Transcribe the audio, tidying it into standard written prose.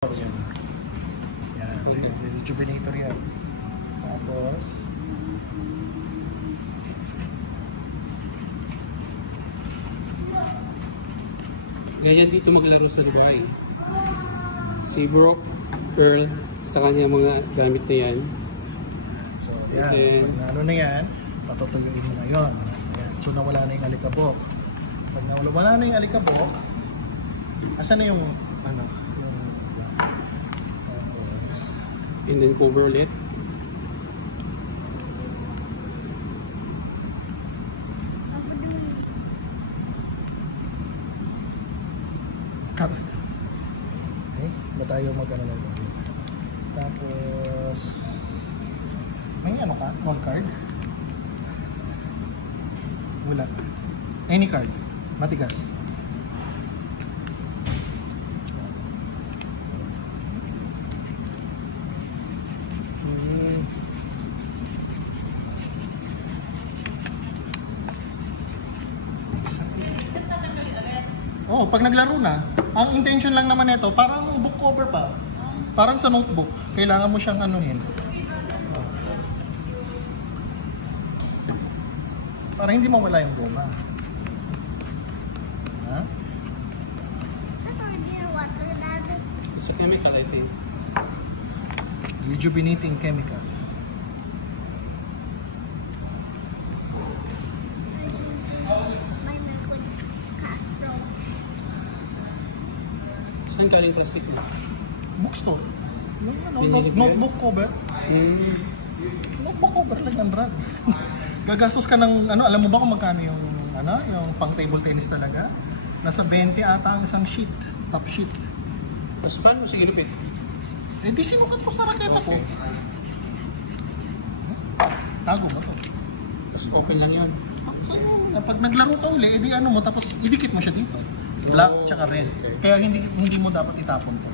Yan, rejuvenator yan. Tapos ganyan dito maglaro sa Dubai. Si Brooke, Pearl, sa kanya mga gamit na yan. so yan, pag ano na yan, patutuyuin mo na yun. Ayan. So nawala na yung alikabok. Pag nawala na yung alikabok, asan na yung ano, yung tapos And then cover ulit. okay, ba tayo mag-ano na ito? Tapos may ano ka? One card? Wala. Any card? Matigas. Oh, pag naglaro na, ang intention lang naman nito, parang book cover pa. Parang sa notebook, kailangan mo siyang anuhin. Para hindi mawala yung goma. Ha? Sa chemical, I think. Rejuvenating chemical. Saan galing plastic mo? Bookstore. Yung ano, Pinili ba notebook cover. Notebook cover lang yan, Brad. Gagastos ka ng ano, alam mo ba kung magkano yung ano, yung pang table tennis talaga? Nasa 20 ata ang isang sheet, top sheet. Tapos paano mo sige lupit? Eh di sinukat ko sa raketa ko. Tago ba to? Tapos open lang yun. So, pag naglaro ka uli, edi ano mo, tapos idikit mo siya dito. Black tsaka red. Okay. Kaya hindi mo dapat itapon to.